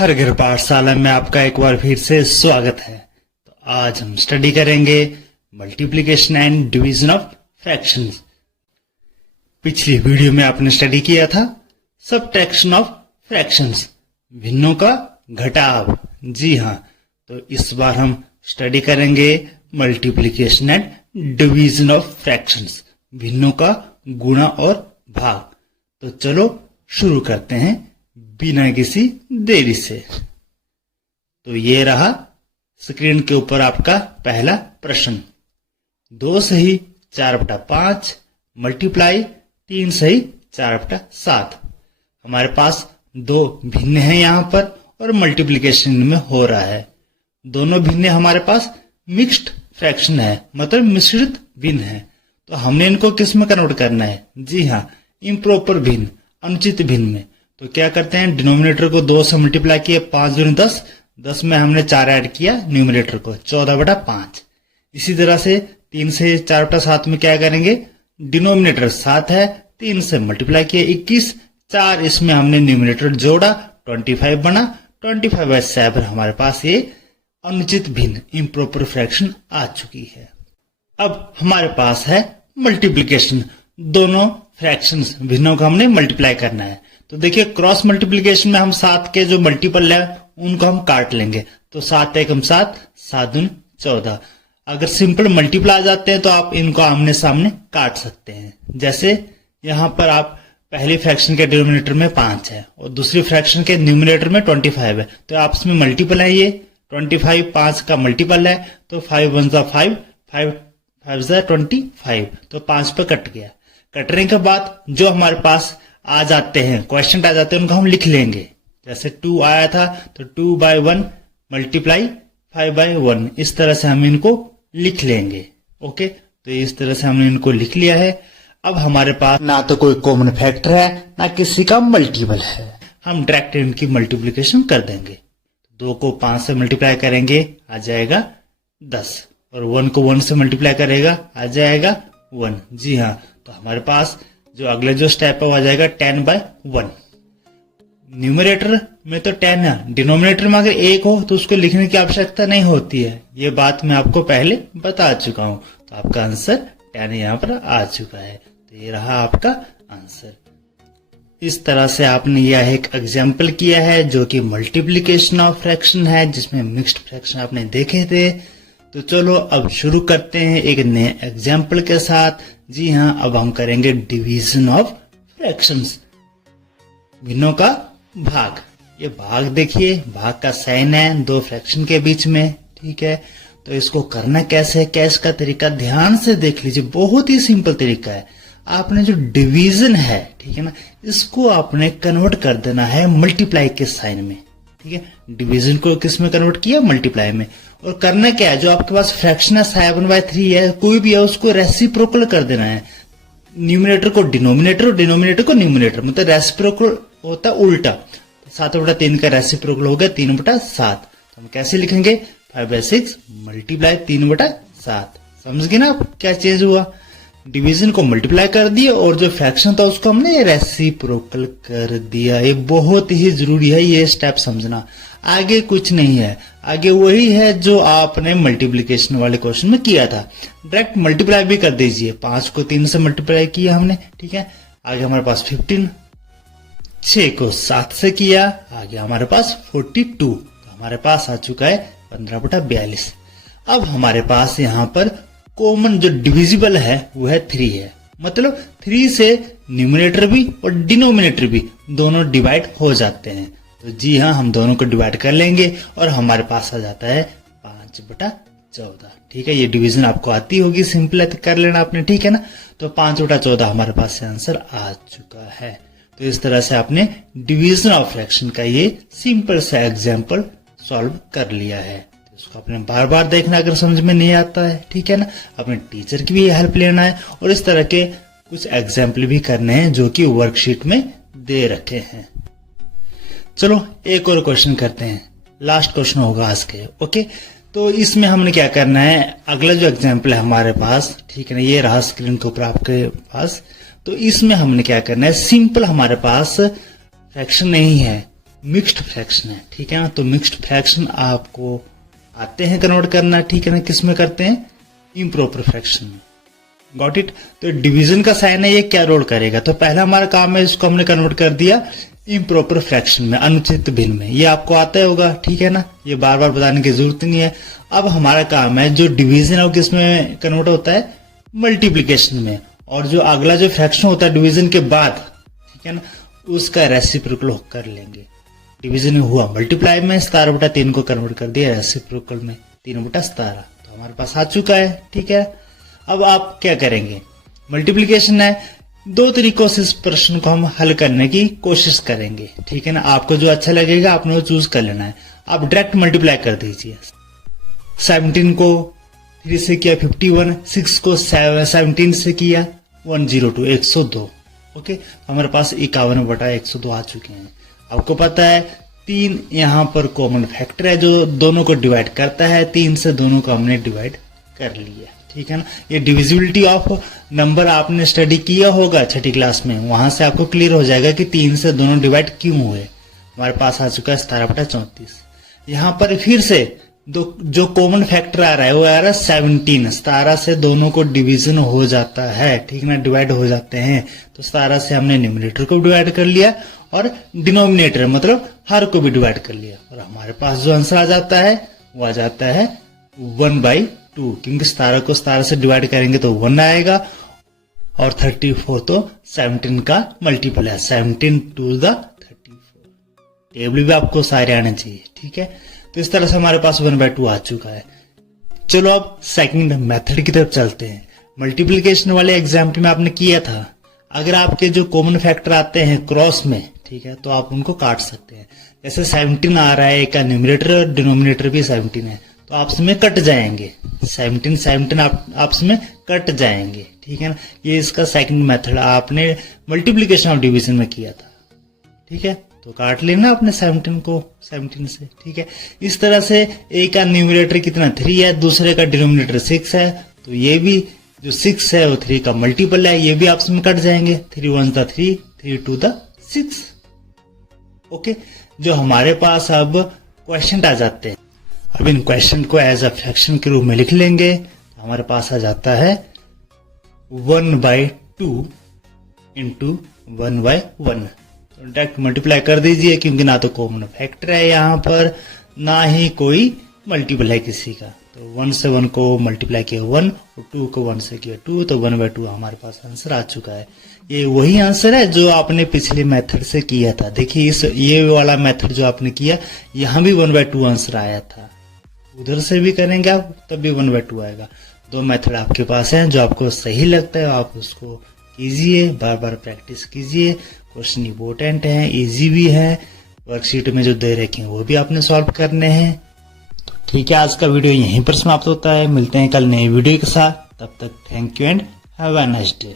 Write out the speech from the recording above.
हर घर पाठशाला में आपका एक बार फिर से स्वागत है। तो आज हम स्टडी करेंगे multiplication and division of fractions. पिछली वीडियो में आपने स्टडी किया था सबट्रैक्शन ऑफ फ्रैक्शंस, भिन्नों का घटाव। जी हाँ, तो इस बार हम स्टडी करेंगे multiplication and division of fractions, भिन्नों का गुणा और भाग। तो चलो शुरू करते हैं बिना किसी देरी से। तो ये रहा स्क्रीन के ऊपर आपका पहला प्रश्न। 2 सही 4/5 मल्टीप्लाई 3 सही 4/7। हमारे पास दो भिन्न हैं यहाँ पर और मल्टीप्लिकेशन में हो रहा है। दोनों भिन्न हमारे पास मिक्स्ड फ्रैक्शन है, मतलब मिश्रित भिन्न है। तो हमने इनको किस में कन्वर्ट करना है? जी हाँ, इम्प्रॉपर भिन्न, अनुचित भिन्न में। तो क्या करते हैं, डिनोमिनेटर को 2 से मल्टीप्लाई किए, 5 दूनी 10, 10 में हमने 4 ऐड किया न्यूमिनेटर को, 14/5। इसी तरह से 3 से 4/7 में क्या करेंगे, डिनोमिनेटर 7 है, 3 से मल्टीप्लाई किया 21, 4 इसमें हमने न्यूमिनेटर जोड़ा, 25 बना। 25/7 हमारे पास ये अनुचित भिन्न इम्प्रॉपर फ्रैक्शन आ चुकी है। अब हमारे पास है मल्टीप्लिकेशन, दोनों फ्रैक्शंस भिन्नों का हमने मल्टीप्लाई करना है। तो देखिए क्रॉस मल्टीप्लिकेशन में हम 7 के जो मल्टीपल है उनको हम काट लेंगे। तो 7 एकम 7, 7 दूनी 14। अगर सिंपल मल्टीपल आ जाते हैं तो आप इनको आमने सामने काट सकते हैं। जैसे यहां पर आप पहली फ्रैक्शन के डिनोमिनेटर में 5 है और दूसरी फ्रैक्शन के न्यूमिनेटर में 25 है, तो आपस में मल्टीपल है। ये 25 5 का मल्टीपल है, तो 5 1 जा 5, 5 5 जा 25, तो 5 पे कट गया। कटने के बाद जो हमारे पास आ जाते हैं, क्वेश्चन आ जाते हैं, उनको हम लिख लेंगे। जैसे 2 आया था तो 2/1 मल्टीप्लाई 5/1, इस तरह से हम इनको लिख लेंगे। ओके, तो इस तरह से हमने इनको लिख लिया है। अब हमारे पास ना तो कोई कॉमन फैक्टर है ना किसी का मल्टीपल है, हम डायरेक्ट इनकी मल्टीप्लिकेशन कर देंगे। 2 को 5 से मल्टीप्लाई करेंगे, आ जाएगा 10, और 1 को 1 से मल्टीप्लाई करेगा, आ जाएगा 1। जी हाँ, तो हमारे पास जो अगले जो स्टेप है वो आ जाएगा 10/1। न्यूमरेटर में तो 10 है, डिनोमिनेटर में अगर 1 हो तो उसको लिखने की आवश्यकता नहीं होती है। ये बात मैं आपको पहले बता चुका हूं। तो आपका आंसर 10 यहाँ पर आ चुका है। तो ये रहा आपका आंसर। इस तरह से आपने यह एक एग्जाम्पल किया है जो कि मल्टीप्लिकेशन ऑफ फ्रैक्शन है, जिसमें मिक्स्ड फ्रैक्शन आपने देखे थे। तो चलो अब शुरू करते हैं एक नए एग्जाम्पल के साथ। जी हाँ, अब हम करेंगे डिवीजन ऑफ फ्रैक्शंस, भिन्नों का भाग। ये भाग देखिए, भाग का साइन है 2 फ्रैक्शन के बीच में, ठीक है। तो इसको करना कैसे है, क्या इसका तरीका, ध्यान से देख लीजिए। बहुत ही सिंपल तरीका है। आपने जो डिवीजन है, ठीक है ना, इसको आपने कन्वर्ट कर देना है मल्टीप्लाई के साइन में, ठीक है। डिवीजन को किस में कन्वर्ट किया, मल्टीप्लाई में। और करना क्या है, जो आपके पास फ्रैक्शन है 7/3 है, कोई भी है, उसको रेसिप्रोकल कर देना है। न्यूमिनेटर को डिनोमिनेटर और डिनोमिनेटर को न्यूमिनेटर, मतलब रेसिप्रोकल होता उल्टा। 7/3 का रेसिप्रोकल हो गया 3/7। तो हम कैसे लिखेंगे, 5/6 मल्टीप्लाई 3/7। समझ गए ना आप क्या चेंज हुआ? डिवीजन को मल्टीप्लाई कर दिया और जो फ्रैक्शन था उसको हमने रेसिप्रोकल कर दिया। ये बहुत ही जरूरी है ये स्टेप समझना, आगे कुछ नहीं है। आगे वही है जो आपने मल्टीप्लिकेशन वाले क्वेश्चन में किया था। डायरेक्ट मल्टीप्लाई भी कर दीजिए। 5 को 3 से मल्टीप्लाई किया हमने, ठीक है। आगे हमारे पास 15, 6 को 7 से किया, आगे हमारे पास 42, तो हमारे पास आ चुका है 15/42। अब हमारे पास यहाँ पर कॉमन जो डिविजिबल है वो है 3 है, मतलब 3 से न्यूमिनेटर भी और डिनोमिनेटर भी दोनों डिवाइड हो जाते हैं। तो जी हाँ, हम दोनों को डिवाइड कर लेंगे और हमारे पास आ जाता है 5/14, ठीक है। ये डिवीजन आपको आती होगी, सिंपल कर लेना आपने, ठीक है ना। तो 5/14 हमारे पास से आंसर आ चुका है। तो इस तरह से आपने डिवीजन ऑफ फ्रैक्शन का ये सिंपल सा एग्जाम्पल सॉल्व कर लिया है। तो इसको आपने बार बार देखना अगर समझ में नहीं आता है, ठीक है ना। अपने टीचर की भी हेल्प लेना है और इस तरह के कुछ एग्जाम्पल भी करने हैं जो कि वर्कशीट में दे रखे हैं। चलो एक और क्वेश्चन करते हैं, लास्ट क्वेश्चन होगा आज के। ओके, तो इसमें हमने क्या करना है, अगला जो एग्जाम्पल है हमारे पास, ठीक है ना, ये रहा स्क्रीन के ऊपर आपके पास। तो इसमें हमने क्या करना है, सिंपल हमारे पास फ्रैक्शन नहीं है, मिक्स्ड फ्रैक्शन है, ठीक है ना। तो मिक्स्ड फ्रैक्शन आपको आते हैं कन्वर्ट करना, ठीक है ना। किस में करते हैं? इम्प्रॉपर फ्रैक्शन में। Got it. तो डिवीजन का साइन है, ये क्या रोल करेगा? तो पहला हमारा काम है, इसको हमने कन्वर्ट कर दिया इम्प्रॉपर फ्रैक्शन में, अनुचित भिन्न में। ये आपको आता होगा, ठीक है ना, ये बार बार बताने की जरूरत नहीं है। अब हमारा काम है जो डिवीजन है वो किस में कन्वर्ट होता है? मल्टीप्लीकेशन में। और जो अगला जो फ्रैक्शन होता है डिवीजन के बाद, ठीक है ना, उसका रेसिप्रोकल कर लेंगे। डिवीजन में हुआ मल्टीप्लाई में, 17/3 को कन्वर्ट कर दिया रेसिप्रोकल में, 3/17। तो हमारे पास आ चुका है, ठीक है। अब आप क्या करेंगे? मल्टीप्लीकेशन है, दो तरीकों से इस प्रश्न को हम हल करने की कोशिश करेंगे, ठीक है ना। आपको जो अच्छा लगेगा आपने वो चूज कर लेना है। आप डायरेक्ट मल्टीप्लाई कर दीजिए। 17 को 3 से किया 51, 6 को 17 से किया 102, 102। ओके, हमारे पास 51/102 आ चुके हैं। आपको पता है 3 यहाँ पर कॉमन फैक्टर है जो दोनों को डिवाइड करता है। 3 से दोनों को हमने डिवाइड कर लिया, ठीक है ना। ये डिविजिबिलिटी ऑफ नंबर आपने स्टडी किया होगा 6ठी क्लास में, वहां से आपको क्लियर हो जाएगा कि 3 से दोनों डिवाइड क्यों हुए। हमारे पास आ चुका है 17/34। यहाँ पर फिर से जो कॉमन फैक्टर आ रहा है वो आ रहा है 17। 17 से दोनों को डिवीजन हो जाता है, ठीक ना, डिवाइड हो जाते हैं। तो 17 से हमने न्यूमरेटर को डिवाइड कर लिया और डिनोमिनेटर मतलब हर को भी डिवाइड कर लिया। और हमारे पास जो आंसर आ जाता है वो आ जाता है 1/2, क्योंकि 17 को 17 से डिवाइड करेंगे तो 1 आएगा। और 34 तो 17 का मल्टीपल है, 17 to the 34। टेबल भी आपको सारे आने चाहिए, ठीक है। तो इस तरह से हमारे पास 1/2 आ चुका है। चलो अब सेकंड मेथड की तरफ चलते हैं। मल्टीप्लिकेशन वाले एग्जाम्पल में आपने किया था, अगर आपके जो कॉमन फैक्टर आते हैं क्रॉस में, ठीक है, तो आप उनको काट सकते हैं। जैसे 17 आ रहा है, एक का न्यूमरेटर और डिनोमिनेटर भी 17 है, तो आपस में कट जाएंगे। 17 आपस में कट जाएंगे, ठीक है ना। ये इसका सेकंड मेथड आपने मल्टीप्लिकेशन ऑफ डिवीजन में किया था, ठीक है। तो काट लेना आपने 17 को 17 से, ठीक है। इस तरह से एक का न्यूमरेटर कितना 3 है, दूसरे का डिनोमिनेटर 6 है, तो ये भी जो 6 है वो 3 का मल्टीपल है, ये भी आपस में कट जाएंगे। 3 1 3, 3 2 6। ओके, जो हमारे पास अब क्वेश्चन आ जाते हैं। अब इन क्वेश्चन को एज अ फ्रैक्शन के रूप में लिख लेंगे। तो हमारे पास आ जाता है 1/2 इंटू 1/1। तो डायरेक्ट मल्टीप्लाई कर दीजिए, क्योंकि ना तो कॉमन फैक्टर है यहाँ पर, ना ही कोई मल्टीपल है किसी का। तो 1 से 1 को मल्टीप्लाई किया 1 और 2 को 1 से किया 2, तो 1/2 हमारे पास आंसर आ चुका है। ये वही आंसर है जो आपने पिछले मेथड से किया था। देखिए ये वाला मेथड जो आपने किया, यहाँ भी 1/2 आंसर आया था। उधर से भी करेंगे आप तब भी 1/2 आएगा। दो मेथड आपके पास हैं, जो आपको सही लगता है आप उसको कीजिए, बार बार प्रैक्टिस कीजिए। क्वेश्चन इंपॉर्टेंट है, इजी भी है, वर्कशीट में जो दे रखे हैं वो भी आपने सॉल्व करने हैं। तो ठीक है, आज का वीडियो यहीं पर समाप्त होता है। मिलते हैं कल नए वीडियो के साथ, तब तक thank you and have a nice day.